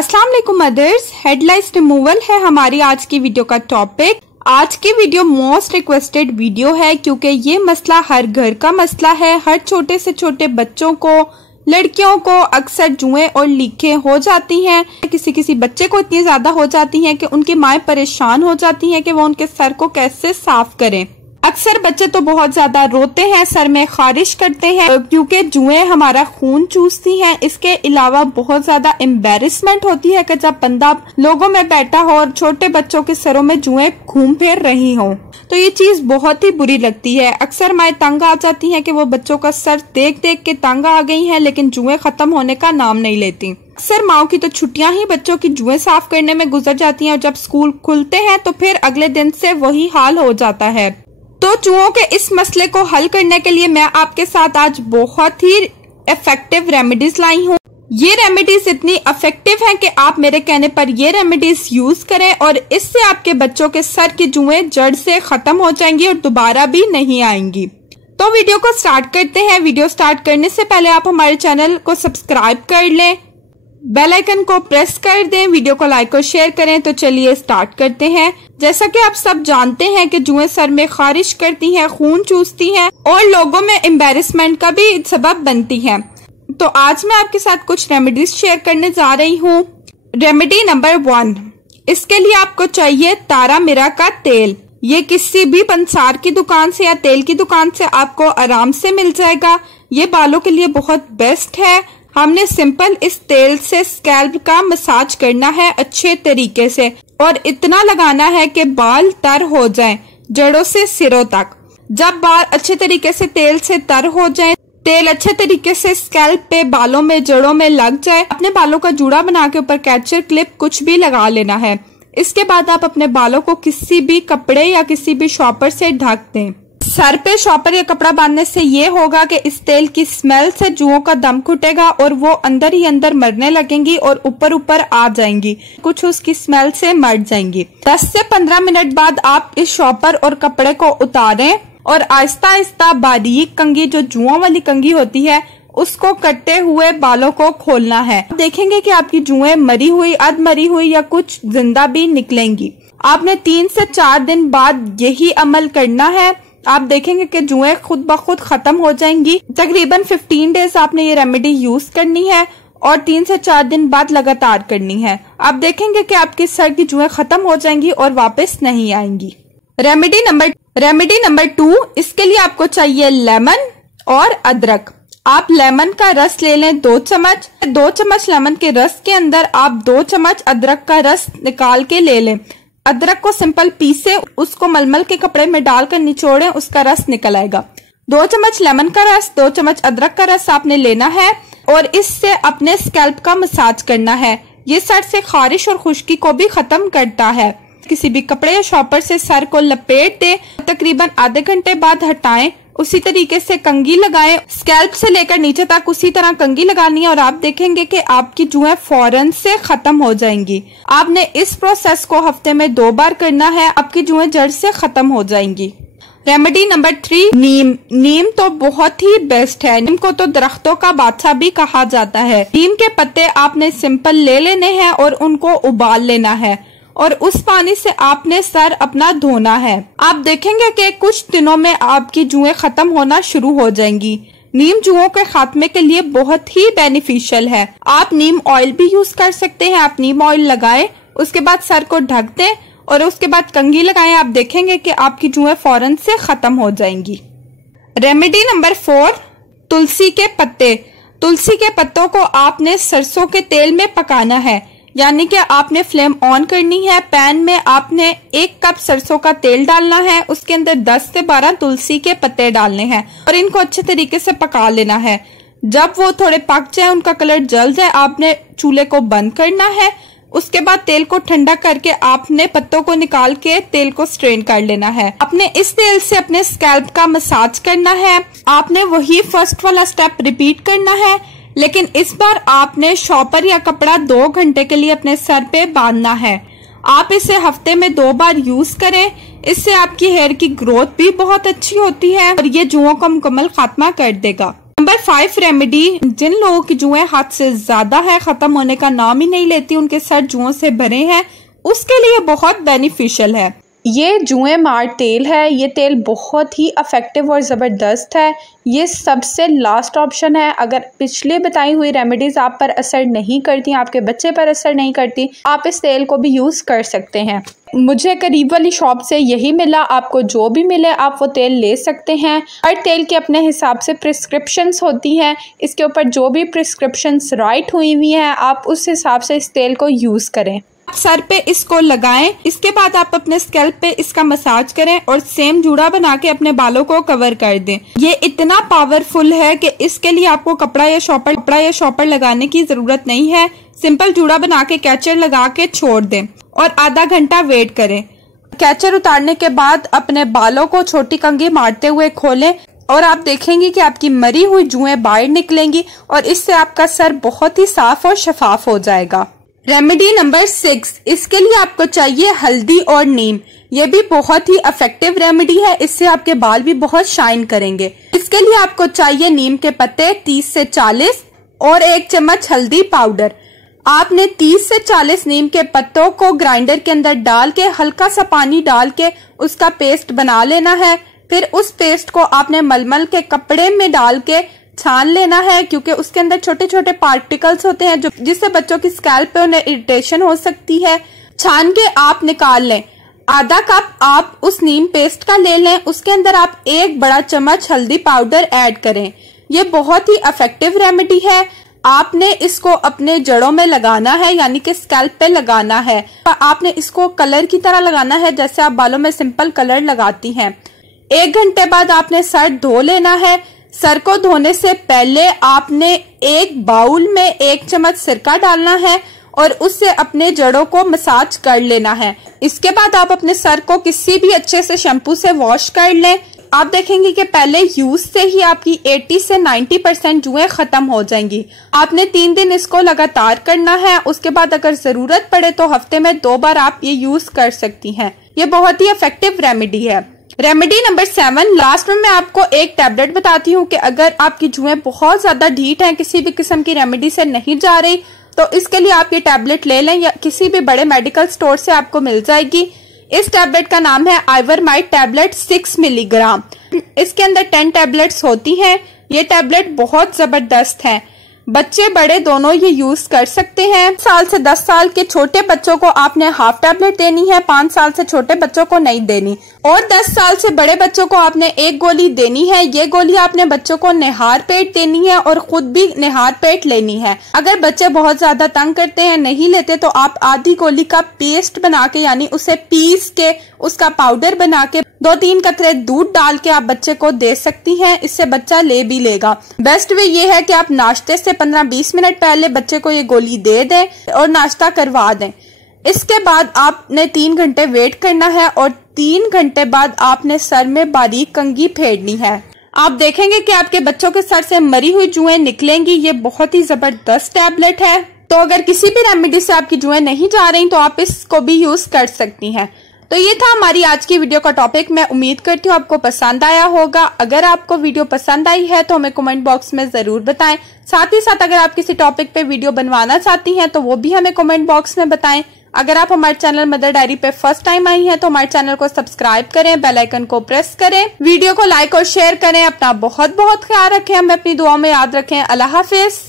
अस्सलाम वालेकुम mother's, headlines removal है हमारी आज की वीडियो का टॉपिक। आज की वीडियो मोस्ट रिक्वेस्टेड वीडियो है क्योंकि ये मसला हर घर का मसला है। हर छोटे से छोटे बच्चों को, लड़कियों को अक्सर जुएं और लीकें हो जाती हैं। किसी किसी बच्चे को इतनी ज्यादा हो जाती हैं कि उनकी माएं परेशान हो जाती हैं कि वो उनके सर को कैसे साफ करें। अक्सर बच्चे तो बहुत ज्यादा रोते हैं, सर में खारिश करते हैं क्योंकि जुएं हमारा खून चूसती हैं। इसके अलावा बहुत ज्यादा एम्बेरसमेंट होती है कि जब बंदा लोगों में बैठा हो और छोटे बच्चों के सरों में जुएं घूम फिर रही हो, तो ये चीज बहुत ही बुरी लगती है। अक्सर माएं तंग आ जाती हैं कि वो बच्चों का सर देख देख के तंग आ गई हैं, लेकिन जुएं खत्म होने का नाम नहीं लेती। अक्सर माओ की तो छुट्टियां ही बच्चों की जुएं साफ करने में गुजर जाती हैं और जब स्कूल खुलते हैं तो फिर अगले दिन से वही हाल हो जाता है। तो जुओं के इस मसले को हल करने के लिए मैं आपके साथ आज बहुत ही इफेक्टिव रेमेडीज लाई हूँ। ये रेमेडीज इतनी इफेक्टिव हैं कि आप मेरे कहने पर ये रेमेडीज यूज करें और इससे आपके बच्चों के सर की जुएं जड़ से खत्म हो जाएंगी और दोबारा भी नहीं आएंगी। तो वीडियो को स्टार्ट करते हैं। वीडियो स्टार्ट करने से पहले आप हमारे चैनल को सब्सक्राइब कर लें, बेल आइकन को प्रेस कर दें, वीडियो को लाइक और शेयर करें। तो चलिए स्टार्ट करते हैं। जैसा कि आप सब जानते हैं कि जुएं सर में खारिश करती हैं, खून चूसती हैं और लोगों में एम्बेरसमेंट का भी सबब बनती हैं। तो आज मैं आपके साथ कुछ रेमेडीज शेयर करने जा रही हूँ। रेमेडी नंबर 1, इसके लिए आपको चाहिए तारा मीरा का तेल। ये किसी भी पंसार की दुकान से या तेल की दुकान से आपको आराम से मिल जाएगा। ये बालों के लिए बहुत बेस्ट है। हमने सिंपल इस तेल से स्कैल्प का मसाज करना है अच्छे तरीके से और इतना लगाना है कि बाल तर हो जाएं, जड़ों से सिरों तक। जब बाल अच्छे तरीके से तेल से तर हो जाएं, तेल अच्छे तरीके से स्कैल्प पे, बालों में, जड़ों में लग जाए, अपने बालों का जूड़ा बना के ऊपर कैचर क्लिप कुछ भी लगा लेना है। इसके बाद आप अपने बालों को किसी भी कपड़े या किसी भी शॉपर से ढक दें। सर पे शॉपर या कपड़ा बांधने से ये होगा कि इस तेल की स्मेल से जुओं का दम घुटेगा और वो अंदर ही अंदर मरने लगेंगी और ऊपर ऊपर आ जाएंगी, कुछ उसकी स्मेल से मर जाएंगी। 10 से 15 मिनट बाद आप इस शॉपर और कपड़े को उतारें और आहिस्ता आहिस्ता बारीक कंघी, जो जुओं वाली कंघी होती है, उसको कटते हुए बालों को खोलना है। देखेंगे कि आपकी जुएं मरी हुई, अध मरी हुई या कुछ जिंदा भी निकलेंगी। आपने 3 से 4 दिन बाद यही अमल करना है। आप देखेंगे कि जुएं खुद ब खुद खत्म हो जाएंगी। तकरीबन 15 डेज आपने ये रेमेडी यूज करनी है और 3 से 4 दिन बाद लगातार करनी है। आप देखेंगे कि आपके सर की जुएं खत्म हो जाएंगी और वापस नहीं आएंगी। रेमेडी नंबर 2, इसके लिए आपको चाहिए लेमन और अदरक। आप लेमन का रस ले लें 2 चम्मच। 2 चम्मच लेमन के रस के अंदर आप 2 चम्मच अदरक का रस निकाल के ले लें। अदरक को सिंपल पीसे, उसको मलमल के कपड़े में डालकर निचोड़ें, उसका रस निकल आएगा। 2 चम्मच लेमन का रस, 2 चम्मच अदरक का रस आपने लेना है और इससे अपने स्कैल्प का मसाज करना है। ये सर से खारिश और खुश्की को भी खत्म करता है। किसी भी कपड़े या शॉपर से सर को लपेट दें, तकरीबन आधे घंटे बाद हटाएं। उसी तरीके से कंघी लगाएं, स्कैल्प से लेकर नीचे तक उसी तरह कंघी लगानी है और आप देखेंगे कि आपकी जुएं फौरन से खत्म हो जाएंगी। आपने इस प्रोसेस को हफ्ते में 2 बार करना है, आपकी जुएं जड़ से खत्म हो जाएंगी। रेमेडी नंबर 3, नीम तो बहुत ही बेस्ट है। नीम को तो दरख्तों का बादशाह भी कहा जाता है। नीम के पत्ते आपने सिंपल ले लेने हैं और उनको उबाल लेना है और उस पानी से आपने सर अपना धोना है। आप देखेंगे कि कुछ दिनों में आपकी जुएं खत्म होना शुरू हो जाएंगी। नीम जुओं के खात्मे के लिए बहुत ही बेनिफिशियल है। आप नीम ऑयल भी यूज कर सकते हैं। आप नीम ऑयल लगाएं, उसके बाद सर को ढक दें और उसके बाद कंघी लगाएं। आप देखेंगे कि आपकी जुएं फौरन से खत्म हो जाएंगी। रेमेडी नंबर 4, तुलसी के पत्ते। तुलसी के पत्तों को आपने सरसों के तेल में पकाना है, यानी कि आपने फ्लेम ऑन करनी है। पैन में आपने 1 कप सरसों का तेल डालना है, उसके अंदर 10 से 12 तुलसी के पत्ते डालने हैं और इनको अच्छे तरीके से पका लेना है। जब वो थोड़े पक जाए, उनका कलर जल जाए, आपने चूल्हे को बंद करना है। उसके बाद तेल को ठंडा करके आपने पत्तों को निकाल के तेल को स्ट्रेन कर लेना है। अपने इस तेल से अपने स्कैल्प का मसाज करना है। आपने वही फर्स्ट वाला स्टेप रिपीट करना है, लेकिन इस बार आपने शॉपर या कपड़ा 2 घंटे के लिए अपने सर पे बांधना है। आप इसे हफ्ते में 2 बार यूज करें। इससे आपकी हेयर की ग्रोथ भी बहुत अच्छी होती है और ये जुओं का मुकम्मल खात्मा कर देगा। नंबर 5 रेमेडी, जिन लोगों की जुएं हाथ से ज्यादा है, खत्म होने का नाम ही नहीं लेती, उनके सर जुओं से भरे हैं, उसके लिए बहुत बेनिफिशियल है। ये जुएं मार तेल है। ये तेल बहुत ही इफेक्टिव और ज़बरदस्त है। ये सबसे लास्ट ऑप्शन है। अगर पिछले बताई हुई रेमेडीज़ आप पर असर नहीं करती, आपके बच्चे पर असर नहीं करती, आप इस तेल को भी यूज़ कर सकते हैं। मुझे करीब वाली शॉप से यही मिला। आपको जो भी मिले आप वो तेल ले सकते हैं। हर तेल के अपने हिसाब से प्रिस्क्रिप्शंस होती हैं। इसके ऊपर जो भी प्रिस्क्रिप्शंस राइट हुई हुई हैं, आप उस हिसाब से इस तेल को यूज़ करें। सर पे इसको लगाएं, इसके बाद आप अपने स्कैल्प पे इसका मसाज करें और सेम जूड़ा बना के अपने बालों को कवर कर दें। ये इतना पावरफुल है कि इसके लिए आपको कपड़ा या शॉपर लगाने की जरूरत नहीं है। सिंपल जूड़ा बना के कैचर लगा के छोड़ दें और आधा घंटा वेट करें। कैचर उतारने के बाद अपने बालों को छोटी कंघी मारते हुए खोलें और आप देखेंगे कि आपकी मरी हुई जुएं बाहर निकलेंगी और इससे आपका सर बहुत ही साफ और शफाफ हो जाएगा। रेमेडी नंबर 6, इसके लिए आपको चाहिए हल्दी और नीम। ये भी बहुत ही इफेक्टिव रेमेडी है। इससे आपके बाल भी बहुत शाइन करेंगे। इसके लिए आपको चाहिए नीम के पत्ते 30 से 40 और 1 चम्मच हल्दी पाउडर। आपने 30 से 40 नीम के पत्तों को ग्राइंडर के अंदर डाल के हल्का सा पानी डाल के उसका पेस्ट बना लेना है। फिर उस पेस्ट को आपने मलमल के कपड़े में डाल के छान लेना है, क्योंकि उसके अंदर छोटे छोटे पार्टिकल्स होते हैं जिससे बच्चों की स्कैल्प पे उन्हें इरिटेशन हो सकती है। छान के आप निकाल लें। आधा कप आप उस नीम पेस्ट का ले लें। उसके अंदर आप 1 बड़ा चम्मच हल्दी पाउडर ऐड करें। ये बहुत ही इफेक्टिव रेमेडी है। आपने इसको अपने जड़ों में लगाना है, यानी कि स्कैल्प पे लगाना है। आपने इसको कलर की तरह लगाना है, जैसे आप बालों में सिंपल कलर लगाती हैं। 1 घंटे बाद आपने सर धो लेना है। सर को धोने से पहले आपने एक बाउल में 1 चम्मच सिरका डालना है और उससे अपने जड़ों को मसाज कर लेना है। इसके बाद आप अपने सर को किसी भी अच्छे से शैम्पू से वॉश कर लें। आप देखेंगे कि पहले यूज से ही आपकी 80 से 90% जुएं खत्म हो जाएंगी। आपने 3 दिन इसको लगातार करना है। उसके बाद अगर जरूरत पड़े तो हफ्ते में 2 बार आप ये यूज कर सकती हैं। ये बहुत ही इफेक्टिव रेमेडी है। रेमेडी नंबर 7, लास्ट में मैं आपको एक टैबलेट बताती हूँ कि अगर आपकी जुएं बहुत ज्यादा ढीठ हैं, किसी भी किस्म की रेमेडी से नहीं जा रही, तो इसके लिए आप ये टैबलेट ले लें या किसी भी बड़े मेडिकल स्टोर से आपको मिल जाएगी। इस टैबलेट का नाम है आइवरमाइट टैबलेट 6 मिलीग्राम। इसके अंदर 10 टैबलेट्स होती हैं। ये टैबलेट बहुत जबरदस्त है। बच्चे बड़े दोनों ये यूज कर सकते हैं। 5 साल से 10 साल के छोटे बच्चों को आपने हाफ टैबलेट देनी है, 5 साल से छोटे बच्चों को नहीं देनी, और 10 साल से बड़े बच्चों को आपने 1 गोली देनी है। ये गोली आपने बच्चों को निहार पेट देनी है और खुद भी निहार पेट लेनी है। अगर बच्चे बहुत ज्यादा तंग करते हैं, नहीं लेते, तो आप आधी गोली का पेस्ट बना के, यानी उसे पीस के उसका पाउडर बना के 2-3 कतरे दूध डाल के आप बच्चे को दे सकती हैं। इससे बच्चा ले भी लेगा। बेस्ट वे ये है कि आप नाश्ते से 15-20 मिनट पहले बच्चे को ये गोली दे दें और नाश्ता करवा दें। इसके बाद आपने 3 घंटे वेट करना है और 3 घंटे बाद आपने सर में बारीक कंघी फेरनी है। आप देखेंगे कि आपके बच्चों के सर से मरी हुई जुएं निकलेंगी। ये बहुत ही जबरदस्त टैबलेट है। तो अगर किसी भी रेमेडी से आपकी जुएं नहीं जा रही तो आप इसको भी यूज कर सकती हैं। तो ये था हमारी आज की वीडियो का टॉपिक। मैं उम्मीद करती हूँ आपको पसंद आया होगा। अगर आपको वीडियो पसंद आई है तो हमें कमेंट बॉक्स में जरूर बताएं। साथ ही साथ अगर आप किसी टॉपिक पे वीडियो बनवाना चाहती हैं तो वो भी हमें कमेंट बॉक्स में बताएं। अगर आप हमारे चैनल मदर डायरी पे फर्स्ट टाइम आई हैं तो हमारे चैनल को सब्सक्राइब करें, बेल आइकन को प्रेस करें, वीडियो को लाइक और शेयर करें। अपना बहुत बहुत ख्याल रखें, हमें अपनी दुआओं में याद रखें। अल्लाह हाफिज।